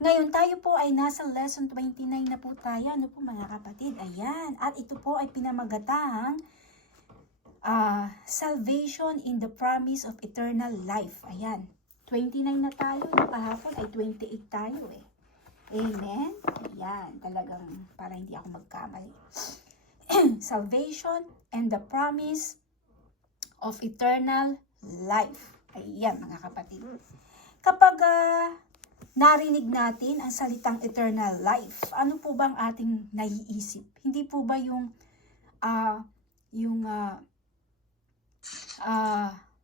Ngayon tayo po ay nasa lesson 29 na po tayo. Ano po mga kapatid? Ayan. At ito po ay pinamagatang salvation in the promise of eternal life. Ayan. 29 na tayo. Kahapon ay 28 tayo eh. Amen? Ayan. Talagang para hindi ako magkamali. Salvation and the promise of eternal life. Ayan mga kapatid. Kapag narinig natin ang salitang eternal life, ano po bang ating naiisip? Hindi po ba yung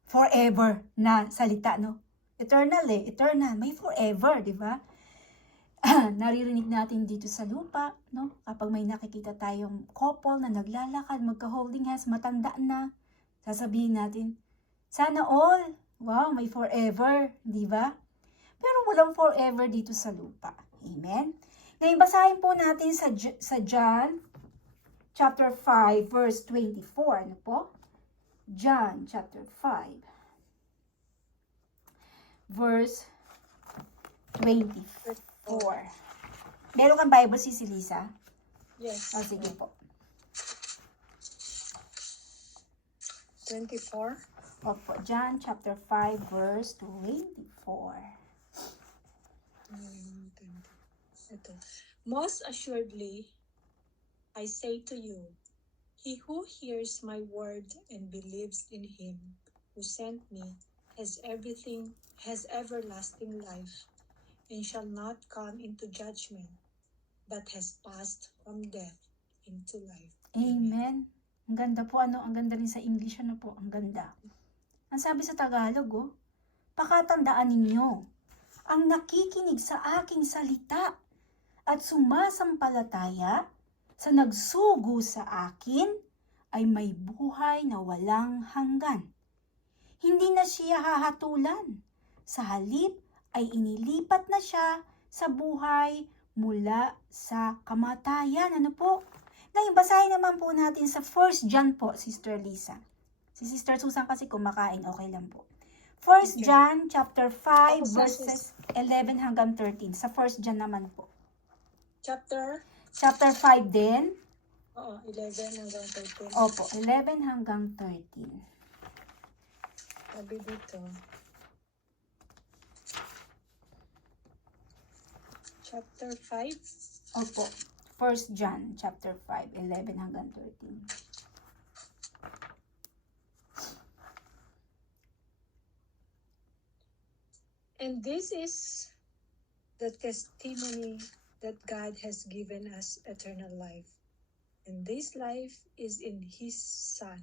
forever na salita, no? Eternal eternal, may forever, di ba? Naririnig natin dito sa lupa, no? Kapag may nakikita tayong couple na naglalakad, magka-holding hands, matanda na, sasabihin natin, sana all, wow, may forever, di ba? Pero walang forever dito sa lupa. Amen? Ngayon, basahin po natin sa John chapter 5, verse 24. Ano po? John chapter 5, verse 24. Meron kang Bible, si Lisa? Yes. O, sige po. 24. Opo, John chapter 5, verse 24. Ito. Most assuredly, I say to you, he who hears my word and believes in him who sent me has everlasting life, and shall not come into judgment, but has passed from death into life. Amen. Ang ganda po, ano? Ang ganda rin sa English, ano po? Ang ganda. Ang sabi sa Tagalog, oh, pakatandaan ninyo, ang nakikinig sa aking salita at sumasampalataya sa nagsugo sa akin ay may buhay na walang hanggan. Hindi na siya hahatulan. Sa halip ay inilipat na siya sa buhay mula sa kamatayan. Ano po? Ngayon, basahin naman po natin sa 1 John po, Sister Lisa. Si Sister Susan kasi kumakain, okay lang po. 1 John chapter 5 verses 11 hanggang 13. Sa 1 John naman po. Chapter 5 din. Oo, 11 hanggang 13. Opo, 11 hanggang 13. Sabi dito. Chapter 5. Opo, 1 John chapter 5, 11 hanggang 13. And this is the testimony that God has given us eternal life. And this life is in his Son.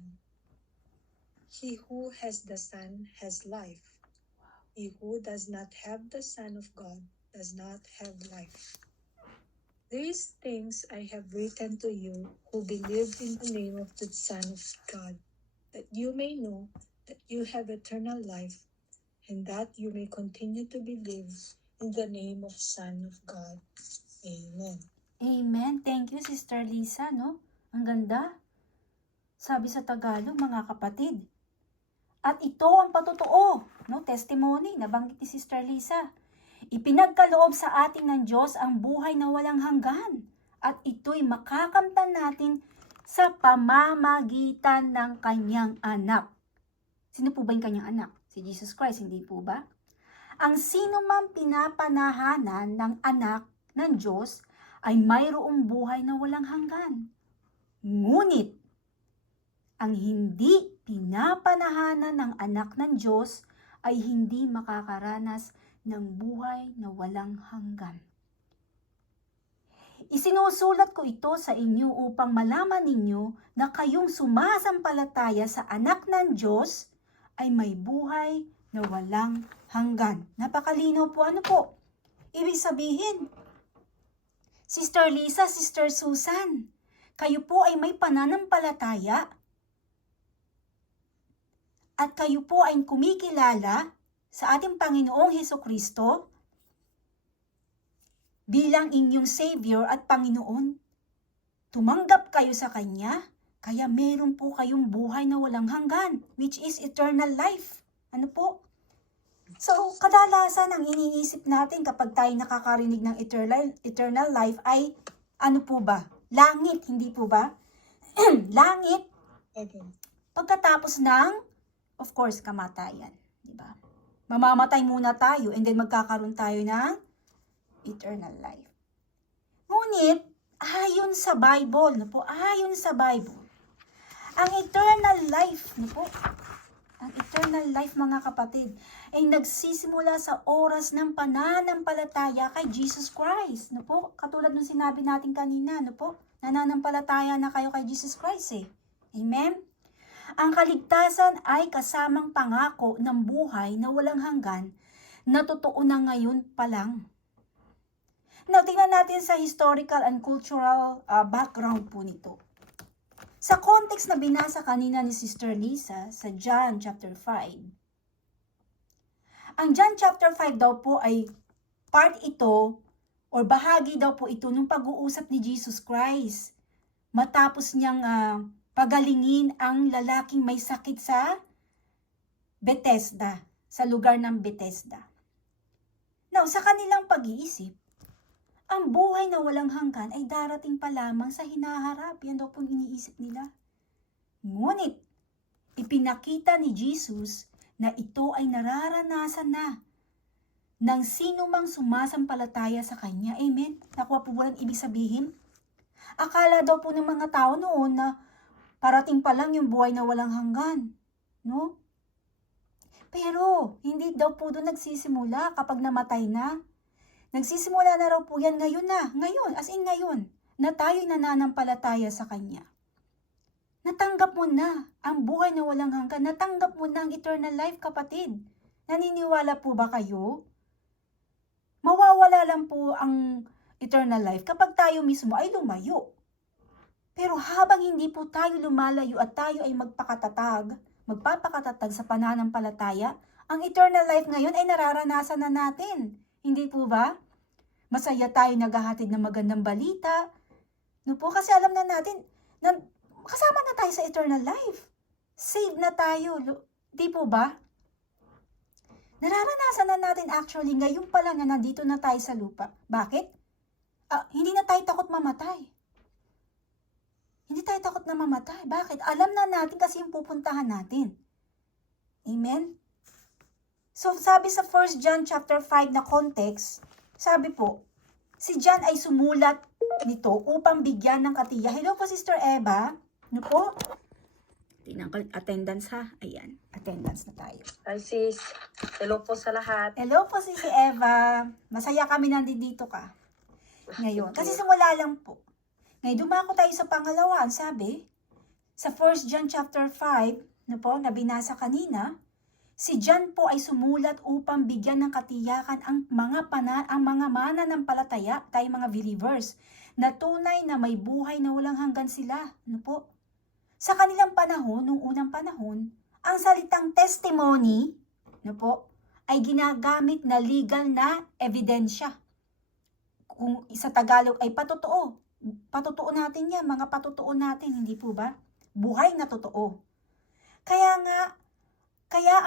He who has the Son has life. He who does not have the Son of God does not have life. These things I have written to you who believe in the name of the Son of God, that you may know that you have eternal life, and that you may continue to believe in the name of Son of God. Amen. Amen. Thank you, Sister Lisa, no? Ang ganda. Sabi sa Tagalog, mga kapatid. At ito ang patotoo, no? Testimony, nabanggit ni Sister Lisa. Ipinagkaloob sa atin ng Diyos ang buhay na walang hanggan. At ito'y makakamtan natin sa pamamagitan ng kanyang anak. Sino po ba yung kanyang anak? Si Jesus Christ, hindi po ba? Ang sino man pinapanahanan ng anak ng Diyos ay mayroong buhay na walang hanggan. Ngunit, ang hindi pinapanahanan ng anak ng Diyos ay hindi makakaranas ng buhay na walang hanggan. Isinusulat ko ito sa inyo upang malaman ninyo na kayong sumasampalataya sa anak ng Diyos ay may buhay na walang hanggan. Napakalinaw po, ano po? Ibig sabihin, Sister Lisa, Sister Susan, kayo po ay may pananampalataya at kayo po ay kumikilala sa ating Panginoong Hesukristo bilang inyong Savior at Panginoon. Tumanggap kayo sa Kanya, kaya meron po kayong buhay na walang hanggan, which is eternal life. Ano po? So, kadalasan ang iniisip natin kapag tayo nakakarinig ng eternal life ay ano po ba? Langit, hindi po ba? Langit, Okay. pagkatapos ng, of course, kamatayan. Di ba? Mamamatay muna tayo and then magkakaroon tayo ng eternal life. Ngunit, ayon sa Bible, no po, ayon sa Bible, ang eternal life, no po, ang eternal life mga kapatid, ay nagsisimula sa oras ng pananampalataya kay Jesus Christ. No po, katulad ng sinabi natin kanina, no po, nananampalataya na kayo kay Jesus Christ eh. Amen? Ang kaligtasan ay kasamang pangako ng buhay na walang hanggan na totoo na ngayon pa lang. Now, tingnan natin sa historical and cultural background po nito. Sa context na binasa kanina ni Sister Lisa sa John chapter 5, ang John chapter 5 daw po ay part ito or bahagi daw po ito ng pag-uusap ni Jesus Christ matapos niyang pagalingin ang lalaking may sakit sa Bethesda, sa lugar ng Bethesda. Now, sa kanilang pag-iisip, ang buhay na walang hanggan ay darating pa lamang sa hinaharap. Yan daw pong iniisip nila. Ngunit, ipinakita ni Jesus na ito ay nararanasan na ng sino mang sumasampalataya sa Kanya. Amen? Nakuha po walang ibig sabihin? Akala daw po ng mga tao noon na parating pa lang yung buhay na walang hanggan. No? Pero, hindi daw po doon nagsisimula kapag namatay na. Nagsisimula na raw po yan ngayon na. Ngayon, as in ngayon, na tayo'y nananampalataya sa Kanya. Natanggap mo na ang buhay na walang hanggan. Natanggap mo na ang eternal life, kapatid. Naniniwala po ba kayo? Mawawala lang po ang eternal life kapag tayo mismo ay lumayo. Pero habang hindi po tayo lumalayo at tayo ay magpapakatatag sa pananampalataya, ang eternal life ngayon ay nararanasan na natin. Hindi po ba? Masaya tayo naghahatid ng magandang balita. No po, kasi alam na natin na kasama na tayo sa eternal life. Saved na tayo. Di po ba? Nararanasan na natin actually ngayon pa lang na nandito na tayo sa lupa. Bakit? Hindi na tayo takot mamatay. Hindi tayo takot na mamatay. Bakit? Alam na natin kasi yung pupuntahan natin. Amen? So, sabi sa 1 John chapter 5 na context, sabi po, si John ay sumulat nito upang bigyan ng katiya. Hello po, Sister Eva. Ano po? Tinanggal attendance ha. Ayan, attendance na tayo. Hi sis, hello po sa lahat. Hello po, Sisi Eva. Masaya kami nandito ka. Ngayon, kasi simula lang po. Ngayon, dumako tayo sa pangalawa. Ang sabi, sa 1 John chapter 5, no po, na binasa kanina, si John po ay sumulat upang bigyan ng katiyakan ang mga mananampalataya, tayo mga believers, na tunay na may buhay na walang hanggan sila. Ano po? Sa kanilang panahon, nung unang panahon, ang salitang testimony, ano po, ay ginagamit na legal na ebidensya. Kung sa Tagalog ay patotoo. Patotoo natin yan, mga patotoo natin, hindi po ba? Buhay na totoo. Kaya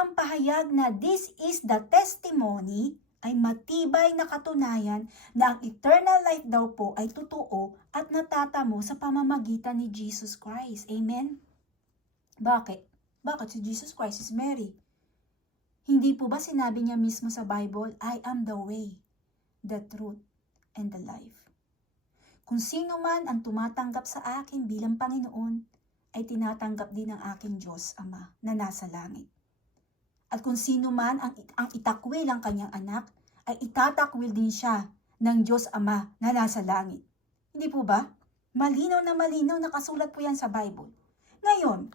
ang pahayag na this is the testimony ay matibay na katunayan na ang eternal life daw po ay totoo at natatamo sa pamamagitan ni Jesus Christ. Amen? Bakit? Bakit si Jesus Christ is Mary? Hindi po ba sinabi niya mismo sa Bible, I am the way, the truth, and the life. Kung sino man ang tumatanggap sa akin bilang Panginoon, ay tinatanggap din ng aking Diyos Ama na nasa langit. At kung sino man ang itakwil ang kanyang anak, ay itatakwil din siya ng Diyos Ama na nasa langit. Hindi po ba? Malinaw na nakasulat po yan sa Bible. Ngayon,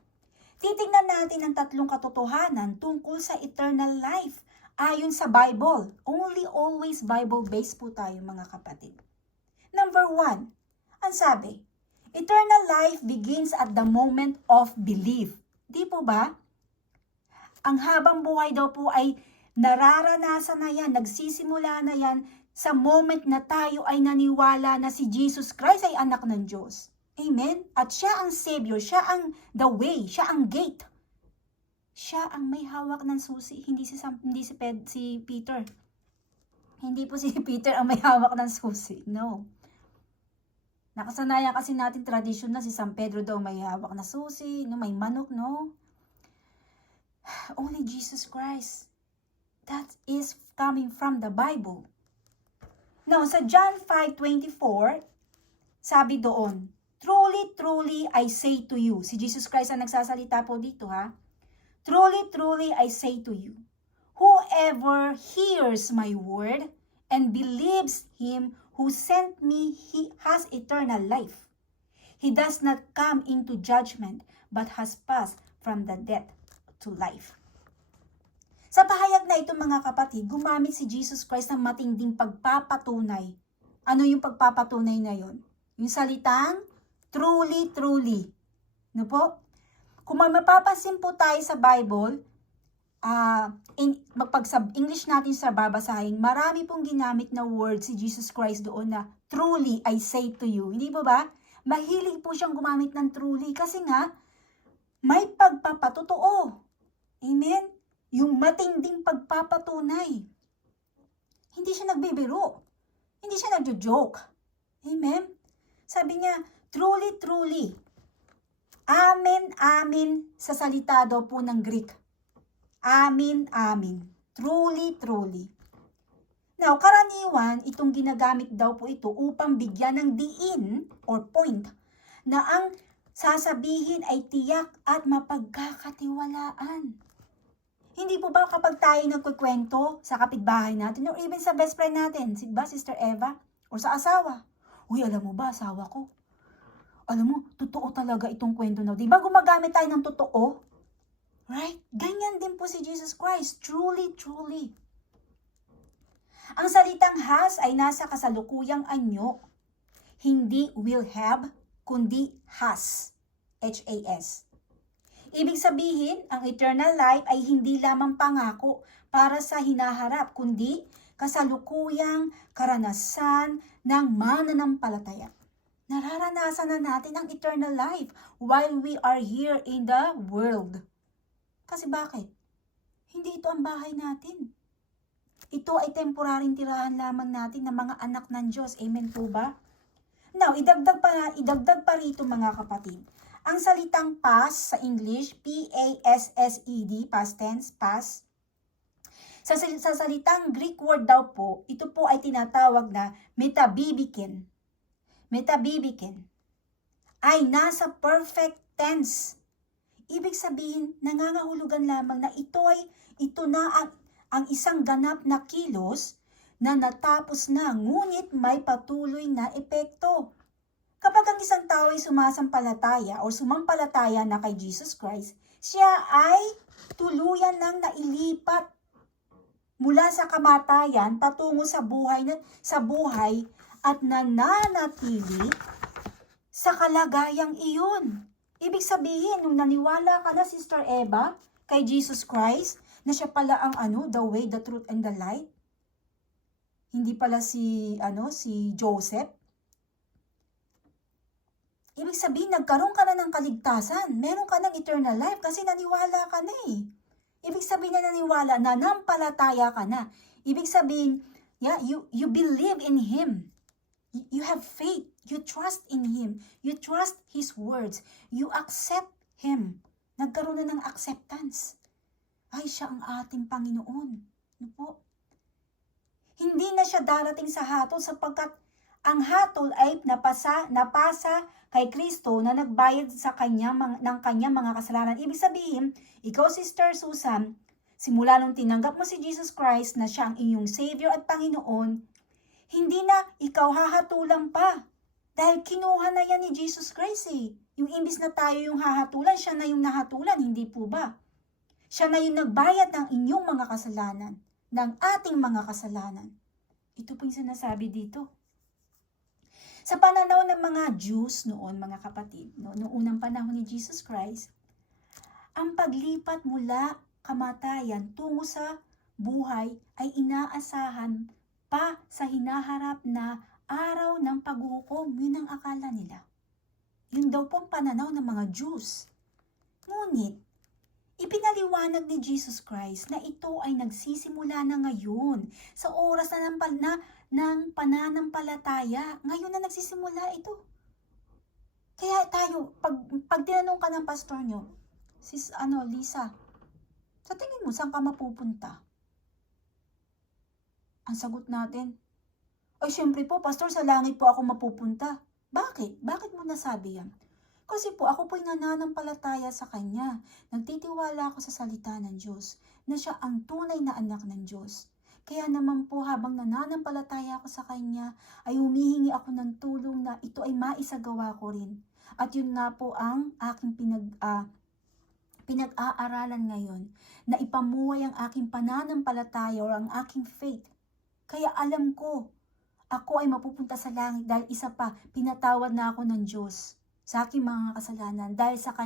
titingnan natin ang tatlong katotohanan tungkol sa eternal life ayon sa Bible. Only always Bible-based po tayo mga kapatid. Number 1, ang sabi, eternal life begins at the moment of belief. Di po ba? Ang habang buhay daw po ay nararanasan na yan, nagsisimula na yan sa moment na tayo ay naniwala na si Jesus Christ ay anak ng Diyos. Amen? At siya ang Savior, siya ang the way, siya ang gate. Siya ang may hawak ng susi, hindi si Peter. Hindi po si Peter ang may hawak ng susi. No. Nakasanayan kasi natin tradisyon na si San Pedro daw may hawak na susi, no, may manok, no. Only Jesus Christ. That is coming from the Bible. Now, sa John 5:24, sabi doon, truly, truly, I say to you. Si Jesus Christ ang nagsasalita po dito, ha. Truly, truly, I say to you, whoever hears my word and believes him who sent me, he has eternal life. He does not come into judgment, but has passed from the death to life. Sa pahayag na ito, mga kapatid, gumamit si Jesus Christ ng matinding pagpapatunay. Ano yung pagpapatunay na yon? Yung salitang, truly, truly. No po? Kung mapapansin po tayo sa Bible, English natin sa babasahin, marami pong ginamit na word si Jesus Christ doon na, truly, I say to you. Hindi po ba? Mahilig po siyang gumamit ng truly kasi nga, may pagpapatotoo. Amen? Yung matinding pagpapatunay. Hindi siya nagbibiro. Hindi siya nagjo-joke. Amen? Sabi niya, truly, truly. Amen, amen sa salita daw po ng Greek. Amen, amen. Truly, truly. Now, karaniwan, itong ginagamit daw po ito upang bigyan ng diin or point na ang sasabihin ay tiyak at mapagkakatiwalaan. Hindi po ba kapag tayo nagkukwento sa kapitbahay natin or even sa best friend natin, ba Sister Eva? Or sa asawa? Uy, alam mo ba, asawa ko? Alam mo, totoo talaga itong kwento na. Di ba gumagamit tayo ng totoo? Right? Ganyan din po si Jesus Christ. Truly, truly. Ang salitang has ay nasa kasalukuyang anyo. Hindi will have, kundi has. H-A-S. Ibig sabihin, ang eternal life ay hindi lamang pangako para sa hinaharap, kundi kasalukuyang karanasan ng mananampalataya. Nararanasan na natin ang eternal life while we are here in the world. Kasi bakit? Hindi ito ang bahay natin. Ito ay temporaryong tirahan lamang natin ng mga anak ng Diyos. Amen po ba? Now, idagdag pa rito mga kapatid. Ang salitang past sa English, P-A-S-S-E-D, past tense, past. Sa salitang Greek word daw po, ito po ay tinatawag na metabibikin. Metabibikin ay nasa perfect tense. Ibig sabihin, nangangahulugan lamang na ito na ang isang ganap na kilos na natapos na, ngunit may patuloy na epekto. Kapag ang isang tao ay sumasampalataya o sumampalataya na kay Jesus Christ, siya ay tuluyan nang nailipat mula sa kamatayan patungo sa buhay at nananatili sa kalagayang iyon. Ibig sabihin, nung naniwala ka na, Sister Eva, kay Jesus Christ, na siya pala ang the way, the truth, and the light, hindi pala si Joseph. Ibig sabihin, nagkaroon ka na ng kaligtasan. Meron ka ng eternal life kasi naniwala ka na eh. Ibig sabihin na naniwala, nanampalataya ka na. Ibig sabihin, you believe in Him. You have faith. You trust in Him. You trust His words. You accept Him. Nagkaroon na ng acceptance. Ay, siya ang ating Panginoon. Ano po? Hindi na siya darating sa hatol sapagkat ang hatol ay napasa kay Kristo na nagbayad sa ng kanyang mga kasalanan. Ibig sabihin, ikaw, Sister Susan, simula nung tinanggap mo si Jesus Christ na siya ang iyong Savior at Panginoon, hindi na ikaw hahatulan pa. Dahil kinuha na yan ni Jesus Christ eh. Yung imbis na tayo yung hahatulan, siya na yung nahatulan, hindi po ba? Siya na yung nagbayad ng inyong mga kasalanan, ng ating mga kasalanan. Ito po yung sinasabi dito. Sa pananaw ng mga Jews noon, mga kapatid, noong unang panahon ni Jesus Christ, ang paglipat mula kamatayan tungo sa buhay ay inaasahan pa sa hinaharap na araw ng paghuhukom. Yun ang akala nila. Yun daw pong pananaw ng mga Jews. Ngunit, Ipinaliwanag ni Jesus Christ na ito ay nagsisimula na ngayon sa oras ng pananampalataya. Ngayon na nagsisimula ito. Kaya tayo, pag tinanong ka ng pastor nyo, Lisa, sa tingin mo, saan ka mapupunta? Ang sagot natin, ay syempre po, pastor, sa langit po ako mapupunta. Bakit? Bakit mo nasabi yan? Kasi po, ako po'y nananampalataya sa Kanya. Nagtitiwala ako sa salita ng Diyos, na siya ang tunay na anak ng Diyos. Kaya naman po, habang nananampalataya ako sa Kanya, ay humihingi ako ng tulong na ito ay maisagawa ko rin. At yun nga po ang aking pinag-aaralan ngayon, na ipamuhay ang aking pananampalataya o ang aking faith. Kaya alam ko, ako ay mapupunta sa langit dahil isa pa, pinatawad na ako ng Diyos sa aking mga kasalanan dahil sa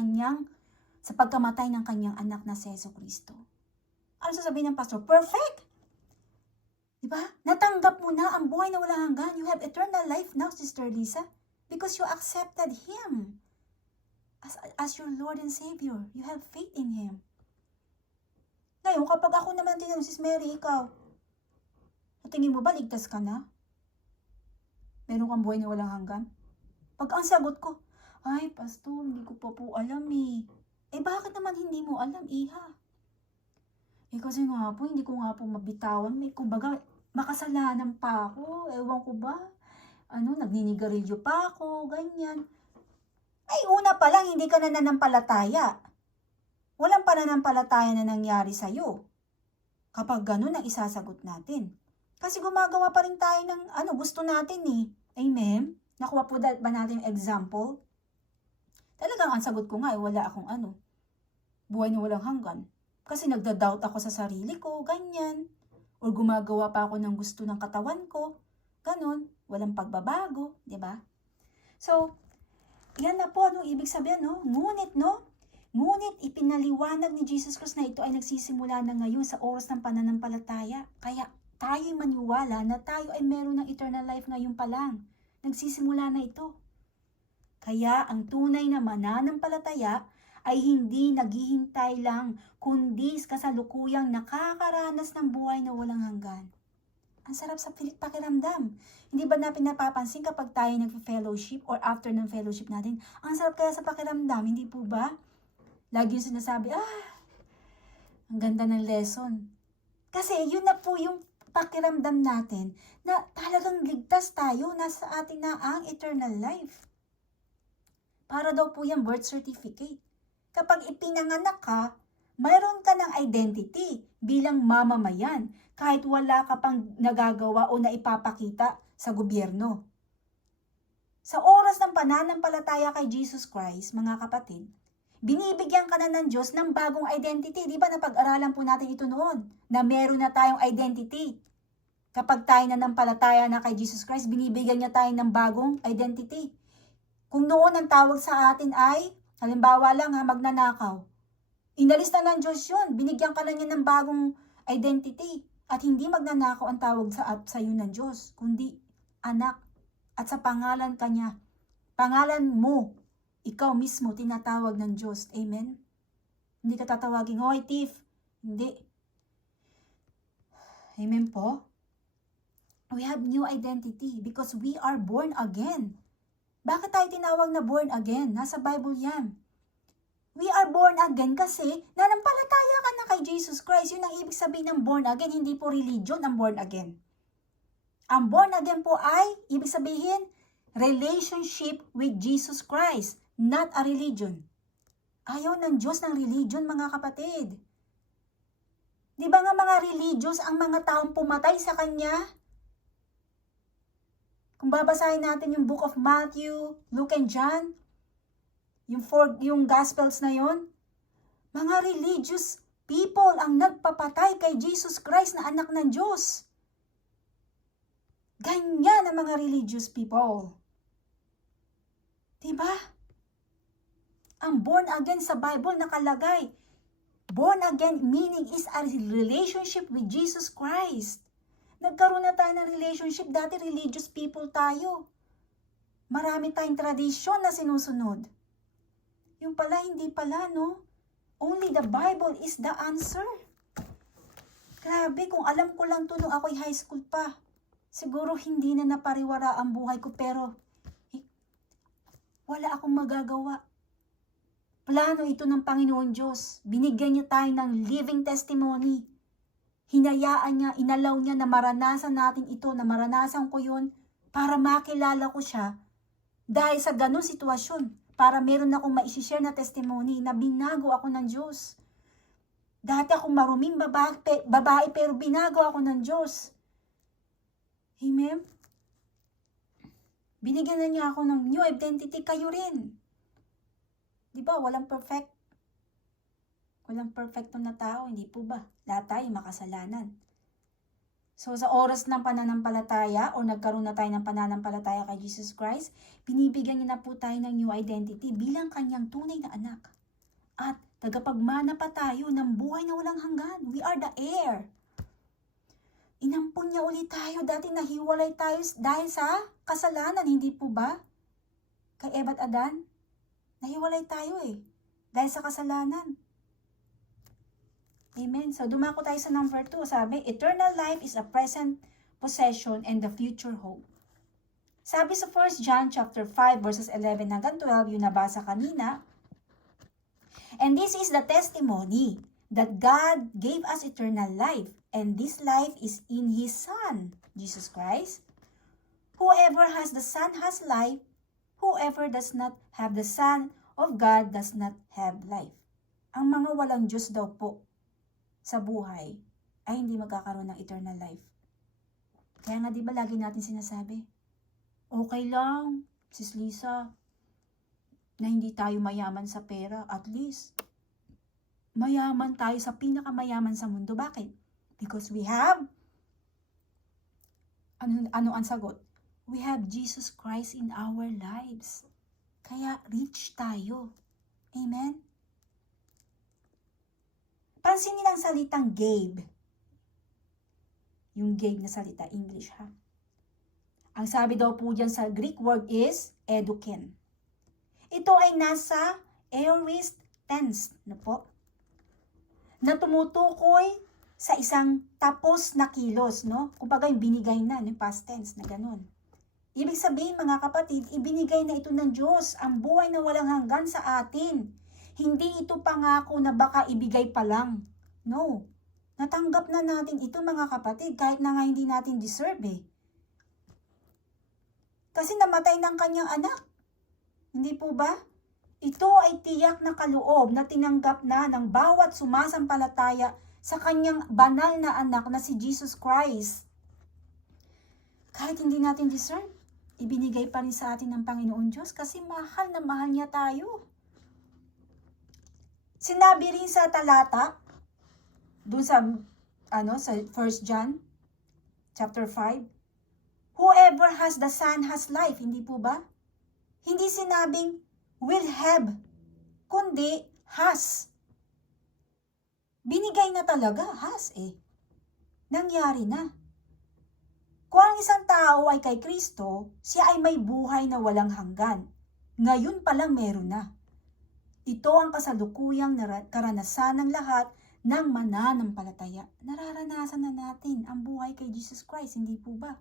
pagkamatay ng kanyang anak na si Jesucristo. Ano sasabihin ng pastor? Perfect! Diba? Natanggap mo na ang buhay na walang hanggan. You have eternal life now, Sister Lisa, because you accepted Him as your Lord and Savior. You have faith in Him. Ngayon, kapag ako naman tinanong, Sis Mary, ikaw, tingin mo ba ligtas ka na? Meron kang buhay na walang hanggan? Pag ang sagot ko, ay, pastor, hindi ko pa po alam eh. Eh, bakit naman hindi mo alam, iha? Eh, kasi nga po, hindi ko nga po mabitawan. May, kumbaga, makasalanan pa ako. Ewan ko ba? Nagninigarilyo pa ako, ganyan. Ay, una pa lang, hindi ka na nanampalataya. Walang pananampalataya na nangyari sa'yo. Kapag ganun ang isasagot natin. Kasi gumagawa pa rin tayo ng gusto natin eh. Amen? Nakuha po ba natin example? Talagang ang sagot ko nga ay wala akong buhay na walang hanggan. Kasi nagda-doubt ako sa sarili ko, ganyan. Or gumagawa pa ako ng gusto ng katawan ko. Ganon. Walang pagbabago, di ba? So, yan na po, ibig sabihin, Ngunit ipinaliwanag ni Jesus Christ na ito ay nagsisimula na ngayon sa oras ng pananampalataya. Kaya tayo'y maniwala na tayo ay meron ng eternal life ngayon pa lang. Nagsisimula na ito. Kaya ang tunay na mananampalataya ay hindi naghihintay lang, kundi kasalukuyang nakakaranas ng buhay na walang hanggan. Ang sarap sa pakiramdam. Hindi ba na pinapapansin kapag tayo nag-fellowship or after ng fellowship natin? Ang sarap kaya sa pakiramdam, hindi po ba? Lagi yung sinasabi, ang ganda ng lesson. Kasi yun na po yung pakiramdam natin na talagang ligtas tayo, nasa atin na ang eternal life. Para daw po yung birth certificate. Kapag ipinanganak ka, mayroon ka ng identity bilang mamamayan kahit wala ka pang nagagawa o naipapakita sa gobyerno. Sa oras ng pananampalataya kay Jesus Christ, mga kapatid, binibigyan ka na ng Diyos ng bagong identity. Di ba napag-aralan po natin ito noon na meron na tayong identity. Kapag tayo nanampalataya na kay Jesus Christ, binibigyan niya tayo ng bagong identity. Kung noon ang tawag sa atin ay, halimbawa lang magnanakaw, inalis na ng Diyos yun. Binigyan ka na niya ng bagong identity. At hindi magnanakaw ang tawag sa iyo ng Diyos, kundi anak. At sa pangalan kanya, pangalan mo, ikaw mismo tinatawag ng Diyos. Amen? Hindi ka tatawagin, hoy thief. Hindi. Amen po? We have new identity because we are born again. Bakit tayo tinawag na born again? Nasa Bible yan. We are born again kasi nanampalataya ka na kay Jesus Christ. Yun ang ibig sabihin ng born again, hindi po religion ang born again. Ang born again po ay, ibig sabihin, relationship with Jesus Christ, not a religion. Ayaw ng Diyos ng religion, mga kapatid. Di ba nga mga religious ang mga taong pumatay sa Kanya? Kung babasahin natin yung Book of Matthew, Luke and John, yung Gospels na yon, mga religious people ang nagpapatay kay Jesus Christ na anak ng Diyos. Ganyan ang mga religious people. Diba? Ang born again sa Bible nakalagay. Born again meaning is a relationship with Jesus Christ. Nagkaroon na tayo ng relationship. Dati religious people tayo. Marami tayong tradisyon na sinusunod. Yung pala, hindi pala, no? Only the Bible is the answer. Grabe, kung alam ko lang to nung ako'y high school pa, siguro hindi na napariwara ang buhay ko, pero wala akong magagawa. Plano ito ng Panginoon Diyos. Binigyan niya tayo ng living testimony. Hinayaan niya, inalaw niya na maranasan natin ito, na maranasan ko yun, para makilala ko siya. Dahil sa ganung sitwasyon, para meron akong maisishare na testimony na binago ako ng Diyos. Dati akong maruming babae pero binago ako ng Diyos. Amen? Binigyan na niya ako ng new identity, kayo rin. Di ba? Walang perfect. Walang perfecto na tao, hindi po ba? Lahat tayo makasalanan. So sa oras ng pananampalataya o nagkaroon na tayo ng pananampalataya kay Jesus Christ, binibigyan niya na po tayo ng new identity bilang kanyang tunay na anak. At tagapagmana pa tayo ng buhay na walang hanggan. We are the heir. Inampun niya ulit tayo. Dati nahiwalay tayo dahil sa kasalanan, hindi po ba? Kay Eva at Adan, nahiwalay tayo dahil sa kasalanan. Amen. So, dumako tayo sa number 2. Sabi, eternal life is a present possession and the future hope. Sabi sa 1 John chapter 5 verses 11 hanggang 12, yung nabasa kanina, and this is the testimony that God gave us eternal life, and this life is in His Son, Jesus Christ. Whoever has the Son has life. Whoever does not have the Son of God does not have life. Ang mga walang Diyos daw po sa buhay ay hindi magkakaroon ng eternal life. Kaya nga, di ba lagi natin sinasabi, okay lang, Sis Lisa, na hindi tayo mayaman sa pera. At least, mayaman tayo sa pinakamayaman sa mundo. Bakit? Because we have, ano ang sagot? We have Jesus Christ in our lives. Kaya rich tayo. Amen? Pansinin ang salitang gave. Yung gave na salita, English ha. Ang sabi daw po dyan sa Greek word is eduken. Ito ay nasa aorist tense na po, na tumutukoy sa isang tapos na kilos, no? Kumbaga yung binigay na, yung past tense na ganun. Ibig sabihin mga kapatid, ibinigay na ito ng Diyos, ang buhay na walang hanggan sa atin. Hindi ito pangako na baka ibigay pa lang. No. Natanggap na natin ito mga kapatid kahit na nga hindi natin deserve Kasi namatay ng kanyang anak. Hindi po ba? Ito ay tiyak na kaloob na tinanggap na ng bawat sumasampalataya sa kanyang banal na anak na si Jesus Christ. Kahit hindi natin deserve, ibinigay pa rin sa atin ng Panginoon Diyos kasi mahal na mahal niya tayo. Sinabi rin sa talata, doon sa 1 John chapter 5, whoever has the Son has life, hindi po ba? Hindi sinabing will have, kundi has. Binigay na talaga, has Nangyari na. Kung ang isang tao ay kay Kristo, siya ay may buhay na walang hanggan. Ngayon pa lang meron na. Ito ang kasalukuyang karanasan ng lahat ng mananampalataya. Nararanasan na natin ang buhay kay Jesus Christ, hindi po ba?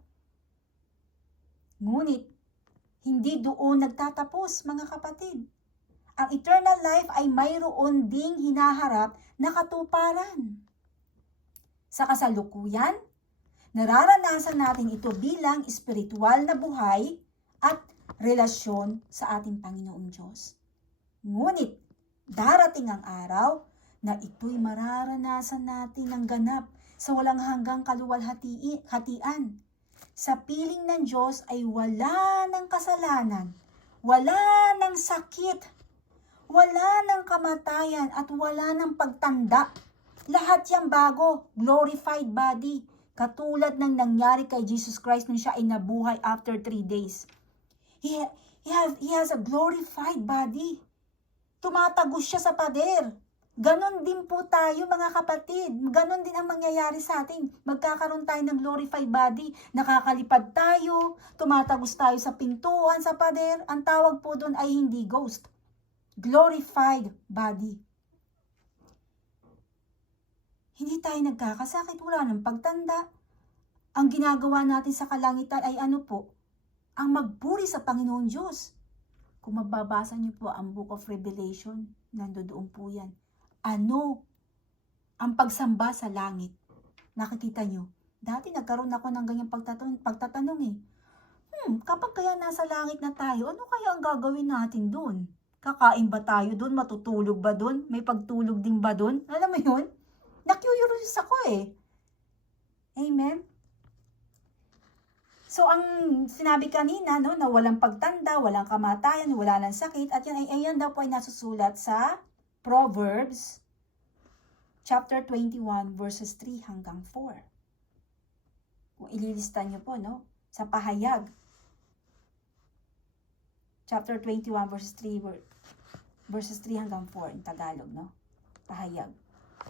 Ngunit, hindi doon nagtatapos, mga kapatid. Ang eternal life ay mayroon ding hinaharap na katuparan. Sa kasalukuyan, nararanasan natin ito bilang espiritual na buhay at relasyon sa ating Panginoong Diyos. Ngunit, darating ang araw na ito'y mararanasan natin ng ganap sa walang hanggang kaluwalhatian. Sa piling ng Diyos ay wala ng kasalanan, wala ng sakit, wala ng kamatayan at wala ng pagtanda. Lahat yang bago, glorified body, katulad ng nangyari kay Jesus Christ nung siya ay nabuhay after 3 days. He has a glorified body. Tumatagos siya sa pader. Ganon din po tayo mga kapatid. Ganon din ang mangyayari sa atin. Magkakaroon tayo ng glorified body. Nakakalipad tayo, tumatagos tayo sa pintuan, sa pader. Ang tawag po doon ay hindi ghost. Glorified body. Hindi tayo nagkakasakit, wala ng pagtanda. Ang ginagawa natin sa kalangitan ay ano po? Ang magpuri sa Panginoon Diyos. Kung mababasa niyo po ang Book of Revelation, nandoon po yan. Ano ang pagsamba sa langit? Nakikita niyo? Dati nagkaroon ako ng ganyang pagtatanong eh. Kapag kaya nasa langit na tayo, ano kaya ang gagawin natin doon? Kakain ba tayo doon? Matutulog ba doon? May pagtulog din ba doon? Alam mo yun? Na-curious ako eh. Amen? So, ang sinabi kanina, no, na walang pagtanda, walang kamatayan, wala ng sakit, at yan, ayan daw po ay nasusulat sa Proverbs chapter 21, verses 3 hanggang 4. Kung ililista nyo po, no, sa pahayag. Chapter 21, verses 3 hanggang 4 in Tagalog, no? Pahayag.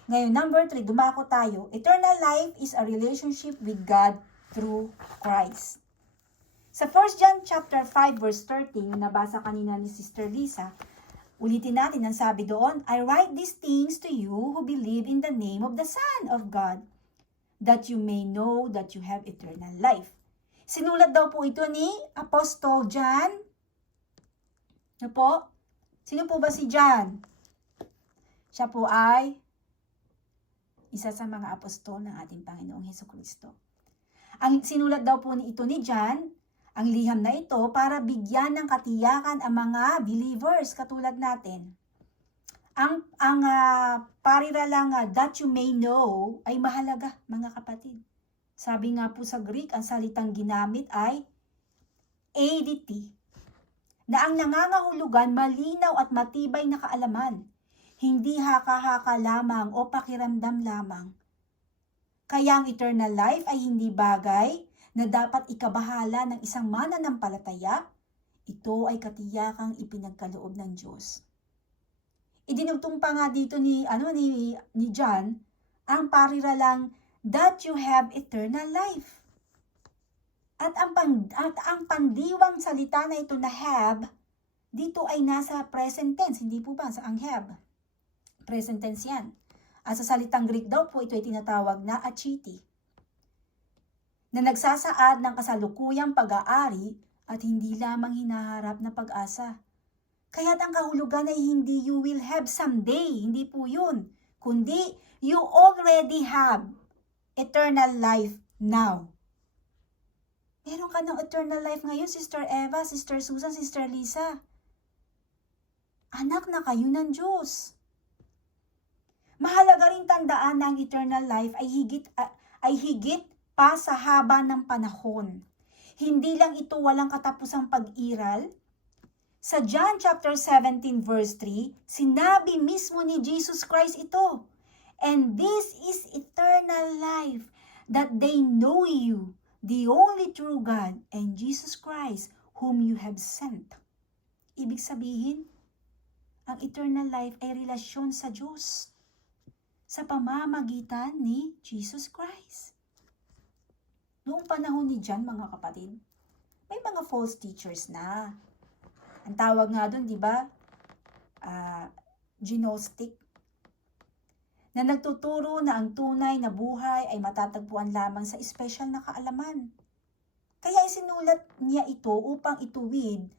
Ngayon, number 3, dumako tayo. Eternal life is a relationship with God through Christ. Sa 1 John chapter 5 verse 13, yung nabasa kanina ni Sister Lisa, ulitin natin ang sabi doon, I write these things to you who believe in the name of the Son of God, that you may know that you have eternal life. Sinulat daw po ito ni Apostol John. Ano po? Sino po ba si John? Siya po ay isa sa mga apostol ng ating Panginoong Hesukristo. Ang sinulat daw po ito ni John, ang liham na ito para bigyan ng katiyakan ang mga believers katulad natin. Ang pariralang that you may know ay mahalaga, mga kapatid. Sabi nga po sa Greek, ang salitang ginamit ay eiditi, na ang nangangahulugan malinaw at matibay na kaalaman. Hindi haka-haka lamang o pakiramdam lamang. Kaya ang eternal life ay hindi bagay na dapat ikabahala ng isang mananampalataya. Ito ay katiyakang ipinagkaloob ng Diyos. Idinugtong pa nga dito ni John ang pariralang that you have eternal life. At ang pandiwang salita na ito na have, dito ay nasa present tense, hindi po ba ang have? Present tense yan. At sa salitang Greek daw po, ito ay tinatawag na achiti, na nagsasaad ng kasalukuyang pag-aari at hindi lamang hinaharap na pag-asa. Kaya't ang kahulugan ay hindi you will have someday, hindi po yun, kundi you already have eternal life now. Meron ka ng eternal life ngayon, Sister Eva, Sister Susan, Sister Lisa. Anak na kayo ng Diyos. Mahalaga rin tandaan na ang eternal life ay higit pa sa haba ng panahon. Hindi lang ito walang katapusang pag-iral. Sa John chapter 17 verse 3, sinabi mismo ni Jesus Christ ito, and this is eternal life, that they know you, the only true God, and Jesus Christ, whom you have sent. Ibig sabihin, ang eternal life ay relasyon sa Diyos sa pamamagitan ni Jesus Christ. Noong panahon ni John, mga kapatid, may mga false teachers na. Ang tawag nga doon, di ba? Gnostic. Na nagtuturo na ang tunay na buhay ay matatagpuan lamang sa espesyal na kaalaman. Kaya isinulat niya ito upang ituwid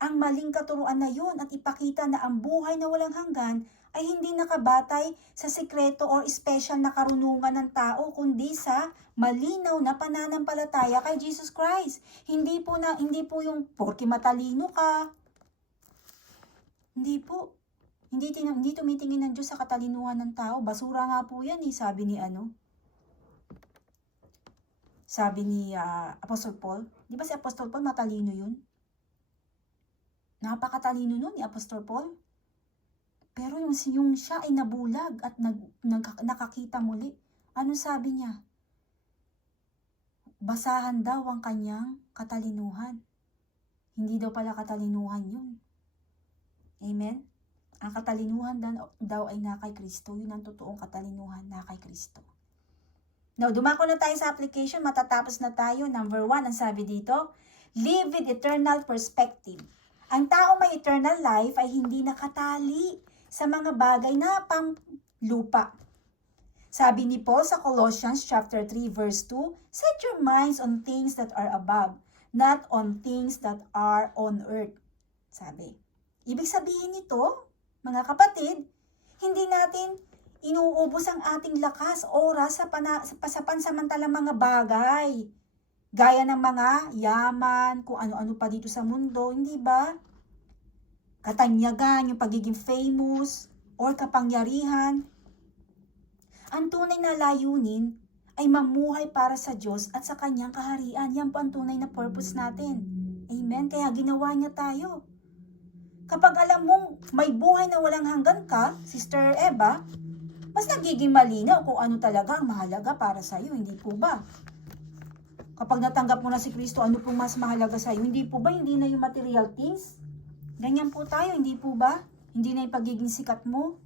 ang maling katuruan na yun at ipakita na ang buhay na walang hanggan ay hindi nakabatay sa sikreto or espesyal na karunungan ng tao, kundi sa malinaw na pananampalataya kay Jesus Christ. Hindi po yung porke matalino ka. Hindi po. Hindi tumitingin ng Diyos sa katalinuhan ng tao. Basura nga po yan, sabi ni Apostle Paul. Di ba si Apostle Paul matalino yun? Napakatalino nun ni Apostle Paul. Pero yung siya ay nabulag at nakakita muli. Ano sabi niya? Basahan daw ang kanyang katalinuhan. Hindi daw pala katalinuhan yun. Amen? Ang katalinuhan daw ay na kay Kristo. Yun ang totoong katalinuhan, na kay Kristo. Now, dumako na tayo sa application. Matatapos na tayo. Number 1, ang sabi dito, live with eternal perspective. Ang tao may eternal life ay hindi nakatali sa mga bagay na panglupa. Sabi ni Paul sa Colossians chapter 3 verse 2, set your minds on things that are above, not on things that are on earth. Sabi. Ibig sabihin nito, mga kapatid, hindi natin inuubos ang ating lakas, oras sa pansamantalang mga bagay. Gaya ng mga yaman, kung ano-ano pa dito sa mundo, hindi ba? Katanyagan, yung pagiging famous, or kapangyarihan. Ang tunay na layunin ay mamuhay para sa Diyos at sa Kanyang kaharian. Yan po ang tunay na purpose natin. Amen? Kaya ginawa niya tayo. Kapag alam mong may buhay na walang hanggan ka, Sister Eva, mas nagiging malinaw kung ano talaga ang mahalaga para sa iyo, hindi po ba? Kapag natanggap mo na si Kristo, ano pong mas mahalaga sa iyo? Hindi po ba? Hindi na yung material things? Ganyan po tayo, hindi po ba? Hindi na yung pagiging sikat mo.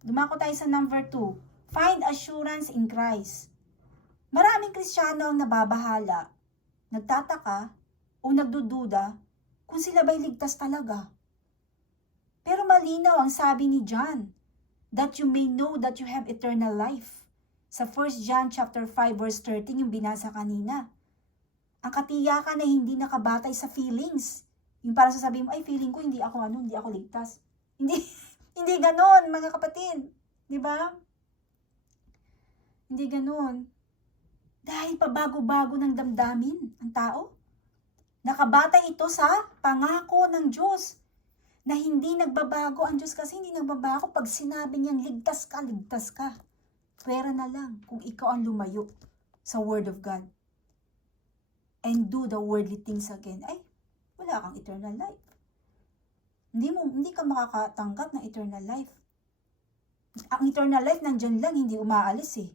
Dumako tayo sa number 2. Find assurance in Christ. Maraming Kristiyano ang nababahala, nagtataka, o nagdududa kung sila ba'y ligtas talaga. Pero malinaw ang sabi ni John, that you may know that you have eternal life. Sa 1 John chapter 5 verse 13 yung binasa kanina. Ang katiyakan na hindi nakabatay sa feelings. Yung parang sasabihin mo, ay feeling ko hindi ako ligtas. Hindi ganon, mga kapatid. Di ba? Hindi ganon. Dahil pabago-bago ng damdamin ang tao. Nakabatay ito sa pangako ng Diyos. Na hindi nagbabago ang Diyos kasi hindi nagbabago. Pag sinabi niyang ligtas ka, ligtas ka. Pwera na lang kung ikaw ang lumayo sa Word of God. And do the worldly things again. Ay, wala kang eternal life. Hindi ka makakatanggap ng eternal life. Ang eternal life nandyan lang, hindi umaalis eh.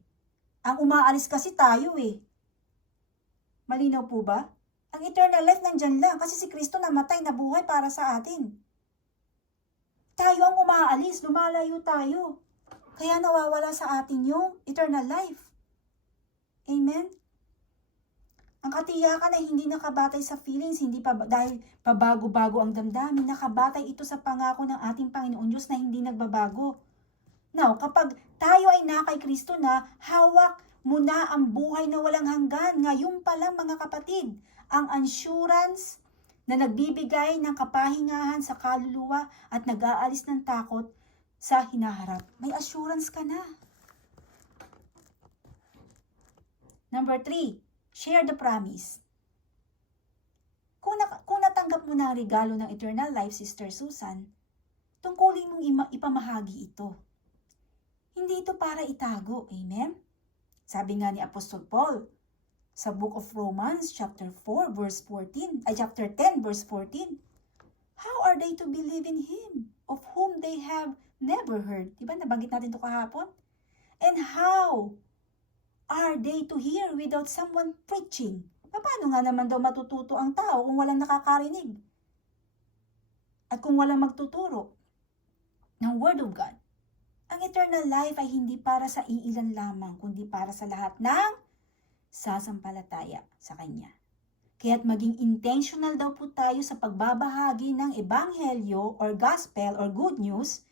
Ang umaalis kasi tayo eh. Malinaw po ba? Ang eternal life nandyan lang kasi si Kristo namatay, nabuhay para sa atin. Tayo ang umaalis, lumalayo tayo. Kaya nawawala sa atin yung eternal life. Amen? Ang katiyakan ay hindi nakabatay sa feelings, hindi pa dahil pabago-bago ang damdamin, nakabatay ito sa pangako ng ating Panginoon Diyos na hindi nagbabago. Now, kapag tayo ay na kay Kristo na, hawak mo na ang buhay na walang hanggan. Ngayon pa lang mga kapatid, ang assurance na nagbibigay ng kapahingahan sa kaluluwa at nag-aalis ng takot sa hinaharap. May assurance ka na. Number 3. Share the promise. Kung natanggap mo na ang regalo ng eternal life, Sister Susan, tungkulin mong ipamahagi ito. Hindi ito para itago. Amen? Sabi nga ni Apostol Paul sa Book of Romans, chapter 10, verse 14. How are they to believe in Him, of whom they have never heard? Diba, nabanggit natin ito kahapon? And how are they to hear without someone preaching? Paano nga naman daw matututo ang tao kung walang nakakarinig? At kung walang magtuturo ng Word of God? Ang eternal life ay hindi para sa iilan lamang, kundi para sa lahat ng sasampalataya sa Kanya. Kaya't maging intentional daw po tayo sa pagbabahagi ng ebanghelyo or gospel or good news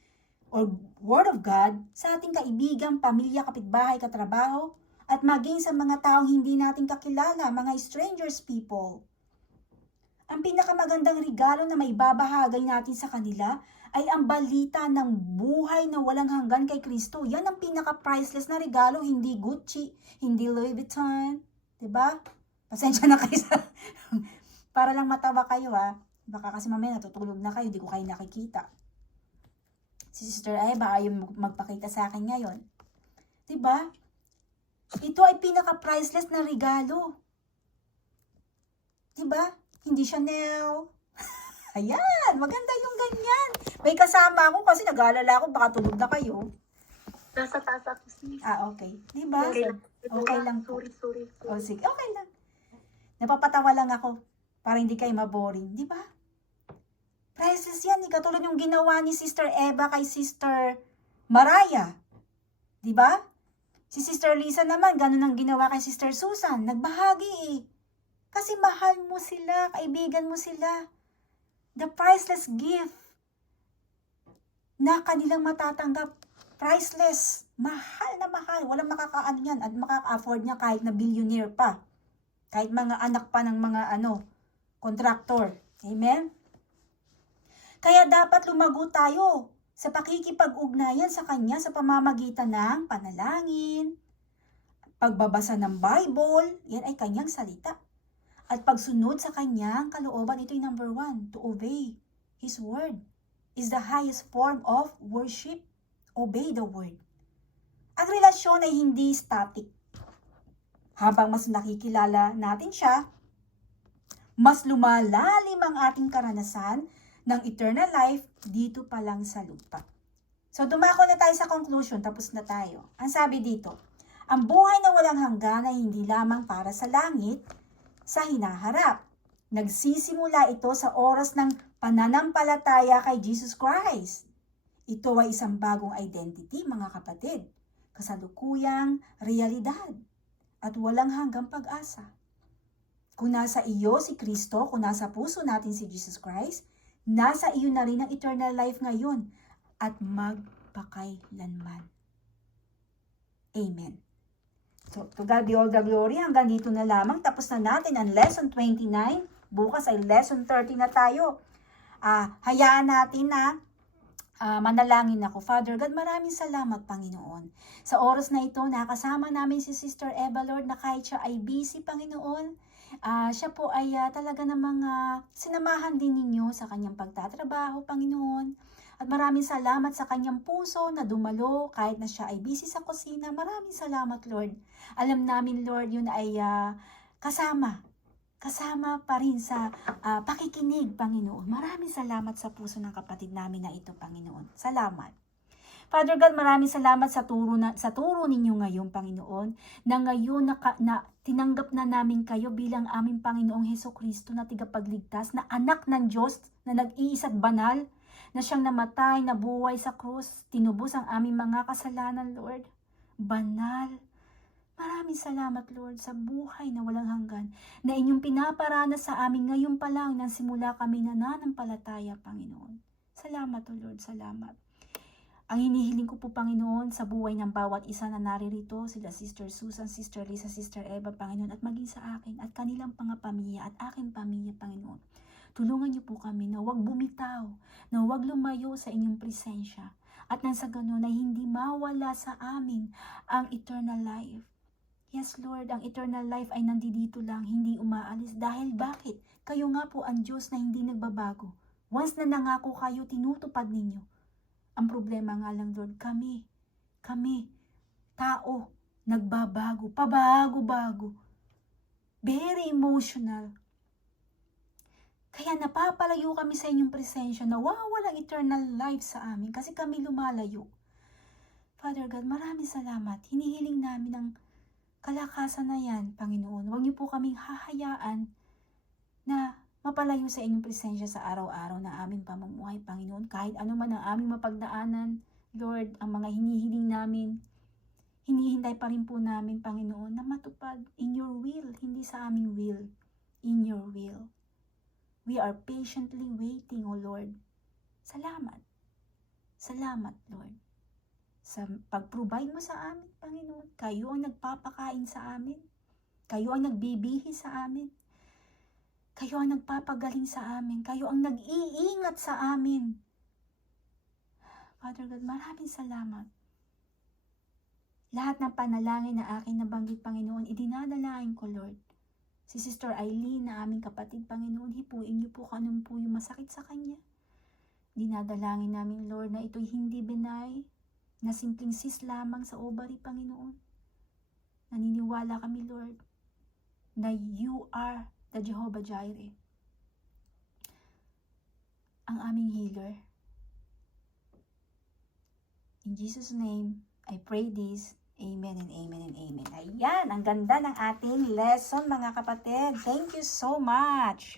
or Word of God sa ating kaibigan, pamilya, kapitbahay, katrabaho, at maging sa mga taong hindi natin kakilala, mga strangers people. Ang pinakamagandang regalo na may babahagay natin sa kanila ay ang balita ng buhay na walang hanggan kay Kristo. Yan ang pinaka-priceless na regalo, hindi Gucci, hindi Louis Vuitton. Diba? Pasensya na kayo sa... Para lang matawa kayo ha. Baka kasi mamaya natutulog na kayo, di ko kayo nakikita. Si Sister Eva ayaw magpakita sa akin ngayon. Diba? Ito ay pinaka-priceless na regalo. Diba? Hindi Chanel. Ayan, maganda yung ganyan. May kasama ako kasi nag-aalala ako, baka tulog na kayo. Nasa taas ako, sis. Okay. Diba? Okay lang po. Sorry. O sige, okay lang. Napapatawa lang ako para hindi kayo maboring. Diba? Priceless yan. Katulad yung ginawa ni Sister Eva kay Sister Mariah. Diba? Si Sister Lisa naman, ganun ang ginawa kay Sister Susan. Nagbahagi eh. Kasi mahal mo sila, kaibigan mo sila. The priceless gift na kanilang matatanggap Priceless. Mahal na mahal. Walang makakaano yan at makaka-afford niya kahit na billionaire pa. Kahit mga anak pa ng mga contractor. Amen? Kaya dapat lumago tayo sa pakikipag-ugnayan sa Kanya sa pamamagitan ng panalangin, pagbabasa ng Bible, yan ay Kanyang salita. At pagsunod sa Kanyang kalooban, ito yung number 1, to obey His word is the highest form of worship. Obey the word. Ang relasyon ay hindi static. Habang mas nakikilala natin siya, mas lumalalim ang ating karanasan ng eternal life dito pa lang sa lupa. So dumako na tayo sa conclusion, tapos na tayo. Ang sabi dito, ang buhay na walang hanggan ay hindi lamang para sa langit, sa hinaharap. Nagsisimula ito sa oras ng pananampalataya kay Jesus Christ. Ito ay isang bagong identity, mga kapatid, kasalukuyang realidad, at walang hanggang pag-asa. Kung nasa iyo si Kristo, kung nasa puso natin si Jesus Christ, nasa iyo na rin ang eternal life ngayon at magpakailanman. Amen. So, to God be all the glory. Hanggang dito na lamang. Tapos na natin ang lesson 29. Bukas ay lesson 30 na tayo. Hayaan natin na manalangin ako. Father God, maraming salamat, Panginoon. Sa oras na ito, nakasama namin si Sister Eva, Lord, na kahit siya ay busy, Panginoon, siya po ay talaga namang sinamahan din ninyo sa kanyang pagtatrabaho, Panginoon. At maraming salamat sa kanyang puso na dumalo kahit na siya ay busy sa kusina. Maraming salamat, Lord. Alam namin, Lord, yun ay kasama pa rin sa pakikinig, Panginoon. Maraming salamat sa puso ng kapatid namin na ito, Panginoon. Salamat. Father God, maraming salamat sa turo ninyo ngayon, Panginoon, na ngayon na tinanggap na namin kayo bilang aming Panginoong Hesukristo na tigapagligtas, na anak ng Diyos, na nag-iisa't banal, na siyang namatay, nabuhay sa krus, tinubos ang aming mga kasalanan, Lord. Banal. Maraming salamat, Lord, sa buhay na walang hanggan, na inyong pinaparana sa amin ngayon pa lang nang simula kami nananampalataya, Panginoon. Salamat, O Lord, salamat. Ang hinihiling ko po, Panginoon, sa buhay ng bawat isa na naririto, sila Sister Susan, Sister Lisa, Sister Eva, Panginoon, at maging sa akin, at kanilang mga pamilya, at aking pamilya, Panginoon. Tulungan niyo po kami na huwag bumitaw, na huwag lumayo sa inyong presensya, at nang sa ganun ay hindi mawala sa amin ang eternal life. Yes, Lord, ang eternal life ay nandito lang, hindi umaalis. Dahil bakit? Kayo nga po ang Diyos na hindi nagbabago. Once na nangako kayo, tinutupad ninyo. Ang problema nga lang, Lord, kami, tao, nagbabago, pabago-bago. Very emotional. Kaya napapalayo kami sa inyong presensya, nawawalang eternal life sa amin kasi kami lumalayo. Father God, maraming salamat. Hinihiling namin ang kalakasan na yan, Panginoon. Huwag niyo po kaming hahayaan na mapalayo sa inyong presensya sa araw-araw na aming pamumuhay, Panginoon. Kahit ano man ang aming mapagdaanan, Lord, ang mga hinihiling namin, hinihintay pa rin po namin, Panginoon, na matupad in your will, hindi sa aming will, in your will. We are patiently waiting, O Lord. Salamat. Salamat, Lord. Sa pag-provide mo sa amin, Panginoon. Kayo ang nagpapakain sa amin. Kayo ang nagbibihi sa amin. Kayo ang nagpapagaling sa amin. Kayo ang nag-iingat sa amin. Father God, maraming salamat. Lahat ng panalangin na aking nabanggit, Panginoon, idinadalain ko, Lord. Si Sister Eileen na aming kapatid, Panginoon, hipuin niyo po kung anong po yung masakit sa kanya. Dinadalangin namin, Lord, na ito'y hindi benign, na simpleng cyst lamang sa ovary, Panginoon. Naniniwala kami, Lord, na you are the Jehovah Jireh, ang aming healer. In Jesus' name, I pray this. Amen and amen and amen. Ayan, ang ganda ng ating lesson, mga kapatid. Thank you so much.